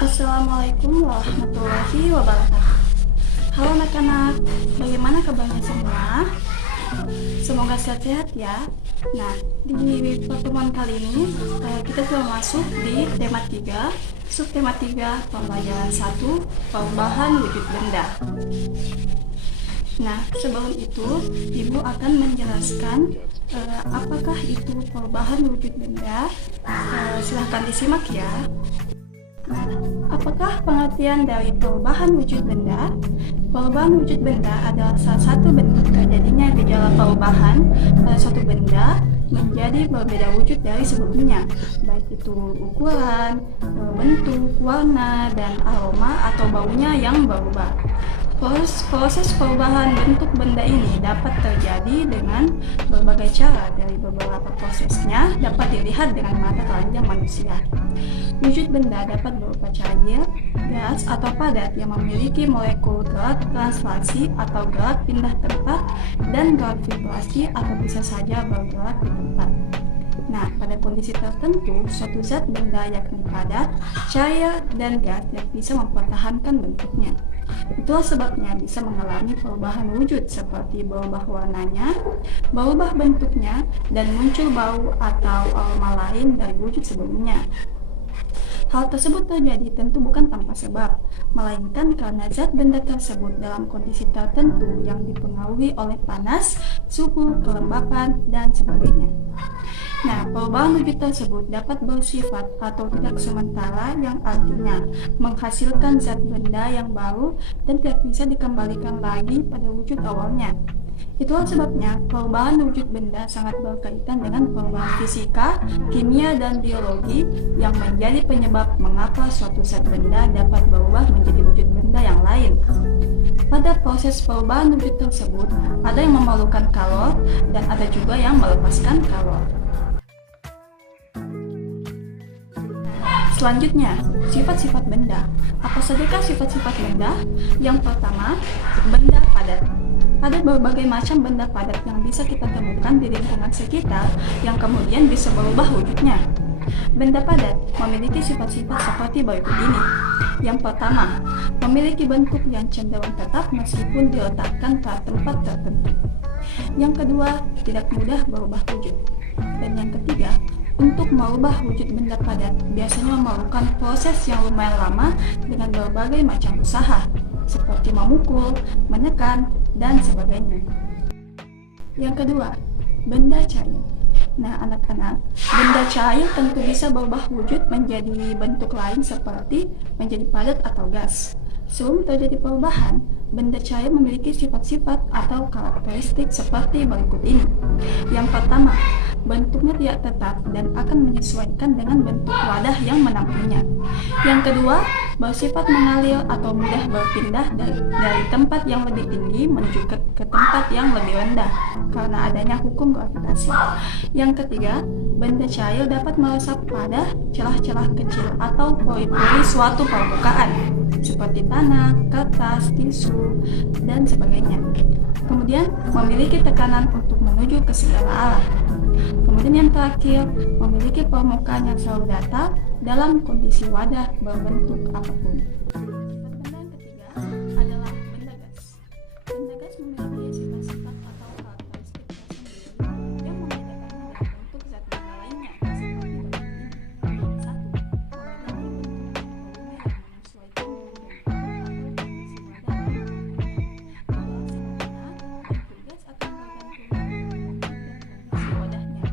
Assalamualaikum warahmatullahi wabarakatuh. Halo anak-anak, bagaimana kabarnya semua? Semoga sehat-sehat ya. Nah, di pertemuan kali ini kita telah masuk di tema 3, subtema 3, pembelajaran 1, perubahan wujud benda. Nah, sebelum itu, Ibu akan menjelaskan apakah itu perubahan wujud benda. Silahkan disimak ya. Apakah pengertian dari perubahan wujud benda? Perubahan wujud benda adalah salah satu bentuk terjadinya gejala perubahan pada suatu benda menjadi berbeda wujud dari sebelumnya, baik itu ukuran, bentuk, warna, dan aroma atau baunya yang berubah. Proses perubahan bentuk benda ini dapat terjadi dengan berbagai cara. Dari beberapa prosesnya dapat dilihat dengan mata telanjang manusia. Wujud benda dapat berupa cair, gas, atau padat yang memiliki molekul gerak translasi atau gerak pindah tempat dan gerak vibrasi atau bisa saja bergerak di tempat. Nah, pada kondisi tertentu, suatu zat benda yakni padat, cair, dan gas yang bisa mempertahankan bentuknya. Itulah sebabnya bisa mengalami perubahan wujud seperti berubah warnanya, berubah bentuknya, dan muncul bau atau aroma lain dari wujud sebelumnya. Hal tersebut terjadi tentu bukan tanpa sebab, melainkan karena zat benda tersebut dalam kondisi tertentu yang dipengaruhi oleh panas, suhu, kelembapan, dan sebagainya. Nah, perubahan wujud tersebut dapat bersifat atau tidak sementara, yang artinya menghasilkan zat benda yang baru dan tidak bisa dikembalikan lagi pada wujud awalnya. Itulah sebabnya perubahan wujud benda sangat berkaitan dengan perubahan fisika, kimia, dan biologi yang menjadi penyebab mengapa suatu zat benda dapat berubah menjadi wujud benda yang lain. Pada proses perubahan wujud tersebut, ada yang memerlukan kalor dan ada juga yang melepaskan kalor. Selanjutnya, sifat-sifat benda. Apa sajakah sifat-sifat benda? Yang pertama, benda padat. Ada berbagai macam benda padat yang bisa kita temukan di lingkungan sekitar yang kemudian bisa berubah wujudnya. Benda padat memiliki sifat-sifat seperti berikut ini. Yang pertama, memiliki bentuk yang cenderung tetap meskipun diletakkan pada tempat tertentu. Yang kedua, tidak mudah berubah wujud. Dan yang ketiga, untuk merubah wujud benda padat biasanya memerlukan proses yang lumayan lama dengan berbagai macam usaha, seperti memukul, menekan, dan sebagainya. Yang kedua, benda cair. Nah, anak-anak, benda cair tentu bisa berubah wujud menjadi bentuk lain seperti menjadi padat atau gas. Sebelum terjadi perubahan, benda cair memiliki sifat-sifat atau karakteristik seperti berikut ini. Yang pertama, bentuknya tidak tetap dan akan menyesuaikan dengan bentuk wadah yang menampungnya. Yang kedua, bersifat mengalir atau mudah berpindah dari tempat yang lebih tinggi menuju ke tempat yang lebih rendah karena adanya hukum gravitasi. Yang ketiga, benda cair dapat meresap pada celah-celah kecil atau pori-pori suatu permukaan seperti tanah, kertas, tisu, dan sebagainya. Kemudian, memiliki tekanan untuk menuju ke segala arah. Kemudian yang terakhir, memiliki permukaan yang selalu datar dalam kondisi wadah berbentuk apapun. Benda yang ketiga adalah benda gas. Benda gas memiliki sifat-sifat atau karakteristik tersendiri yang membedakannya dari bentuk zat benda lainnya. Seperti berikut ini. 1. Memiliki bentuk volume yang menyesuaikan dengan bentuk atau kondisi wadah. 2. Sederhana, bentuk gas akan bergantung dengan kondisi wadahnya.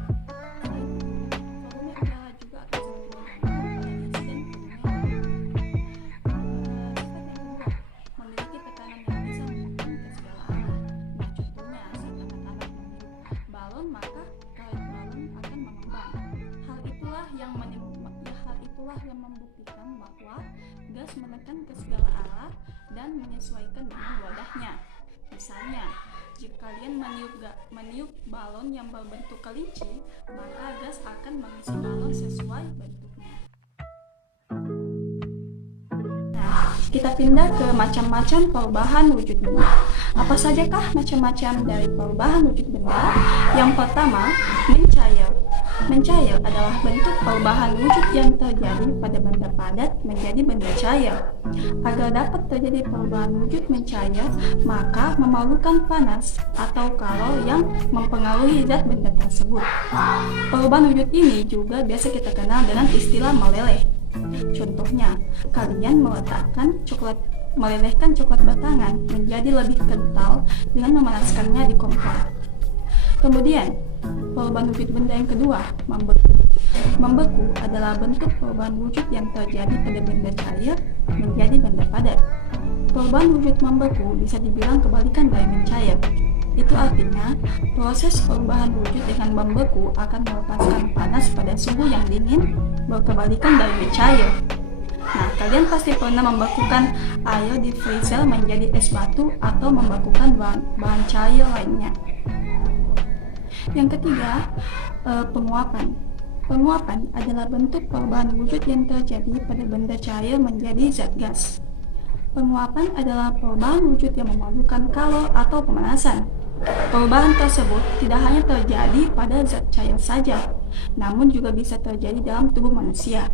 Selain itu, volume udara juga akan sangat bergantung pada gas dan volume wadah. Sifat yang kedua, memiliki tekanan yang bisa mengembang ke segala arah. Nah, contohnya saat anak-anak meniup balon, maka karet balon akan mengembang. Hal itulah yang membuktikan bahwa gas menekan ke segala arah dan menyesuaikan dengan wadahnya. Misalnya, jika kalian meniup balon yang berbentuk kelinci, maka gas akan mengisi balon sesuai bentuknya. Nah, kita pindah ke macam-macam perubahan wujud benda. Apa sajakah macam-macam dari perubahan wujud benda? Yang pertama, mencair. Mencair adalah bentuk perubahan wujud yang terjadi pada benda padat menjadi benda cair. Agar dapat terjadi perubahan wujud mencair, maka memerlukan panas atau kalor yang mempengaruhi zat benda tersebut. Perubahan wujud ini juga biasa kita kenal dengan istilah meleleh. Contohnya, kalian melelehkan coklat batangan menjadi lebih kental dengan memanaskannya di kompor. Kemudian, perubahan wujud benda yang kedua, membeku. Membeku adalah bentuk perubahan wujud yang terjadi pada benda cair menjadi benda padat. Perubahan wujud membeku bisa dibilang kebalikan dari mencair. Itu artinya, proses perubahan wujud dengan membeku akan melepaskan panas pada suhu yang dingin, berkebalikan dari mencair. Nah, kalian pasti pernah membekukan air di freezer menjadi es batu atau membekukan bahan cair lainnya. Yang ketiga, penguapan. Penguapan adalah bentuk perubahan wujud yang terjadi pada benda cair menjadi zat gas. Penguapan adalah perubahan wujud yang memerlukan kalor atau pemanasan. Perubahan tersebut tidak hanya terjadi pada zat cair saja, namun juga bisa terjadi dalam tubuh manusia.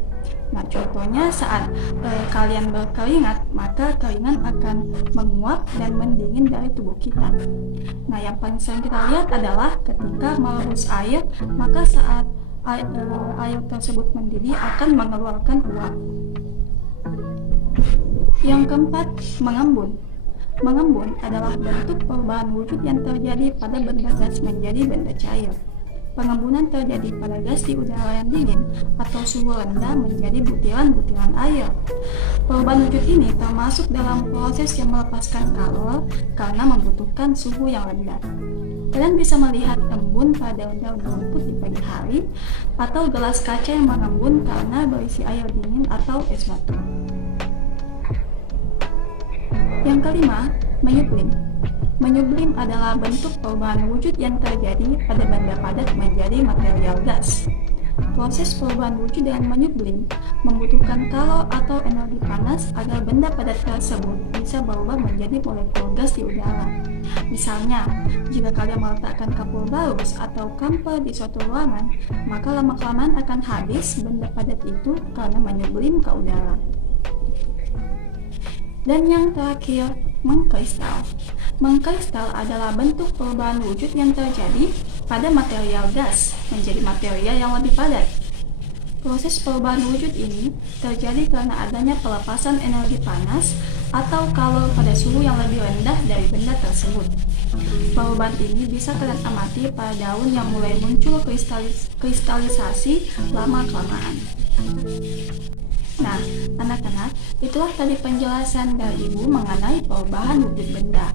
Nah, contohnya saat kalian berkeringat, maka keringat akan menguap dan mendingin dari tubuh kita. Nah, yang paling sering kita lihat adalah ketika merebus air, maka saat air tersebut mendidih akan mengeluarkan uap. Yang keempat, mengembun. Mengembun adalah bentuk perubahan wujud yang terjadi pada benda gas menjadi benda cair. Pengembunan terjadi pada gas di udara yang dingin atau suhu rendah menjadi butiran-butiran air. Perubahan wujud ini termasuk dalam proses yang melepaskan kalor karena membutuhkan suhu yang rendah. Kalian bisa melihat embun pada daun rumput di pagi hari atau gelas kaca yang mengembun karena berisi air dingin atau es batu. Yang kelima, menyublim. Menyublim adalah bentuk perubahan wujud yang terjadi pada benda padat menjadi material gas. Proses perubahan wujud dengan menyublim membutuhkan kalor atau energi panas agar benda padat tersebut bisa berubah menjadi molekul gas di udara. Misalnya, jika kalian meletakkan kapur barus atau kamper di suatu ruangan, maka lama-kelamaan akan habis benda padat itu karena menyublim ke udara. Dan yang terakhir, mengkristal. Mengkristal adalah bentuk perubahan wujud yang terjadi pada material gas menjadi material yang lebih padat. Proses perubahan wujud ini terjadi karena adanya pelepasan energi panas atau kalor pada suhu yang lebih rendah dari benda tersebut. Perubahan ini bisa kalian amati pada daun yang mulai muncul kristalisasi lama-kelamaan. Nah, anak-anak, itulah tadi penjelasan dari Ibu mengenai perubahan wujud benda.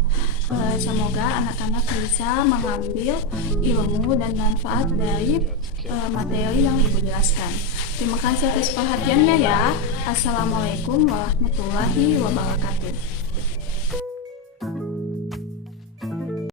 Semoga anak-anak bisa mengambil ilmu dan manfaat dari materi yang Ibu jelaskan. Terima kasih atas perhatiannya ya. Assalamualaikum warahmatullahi wabarakatuh.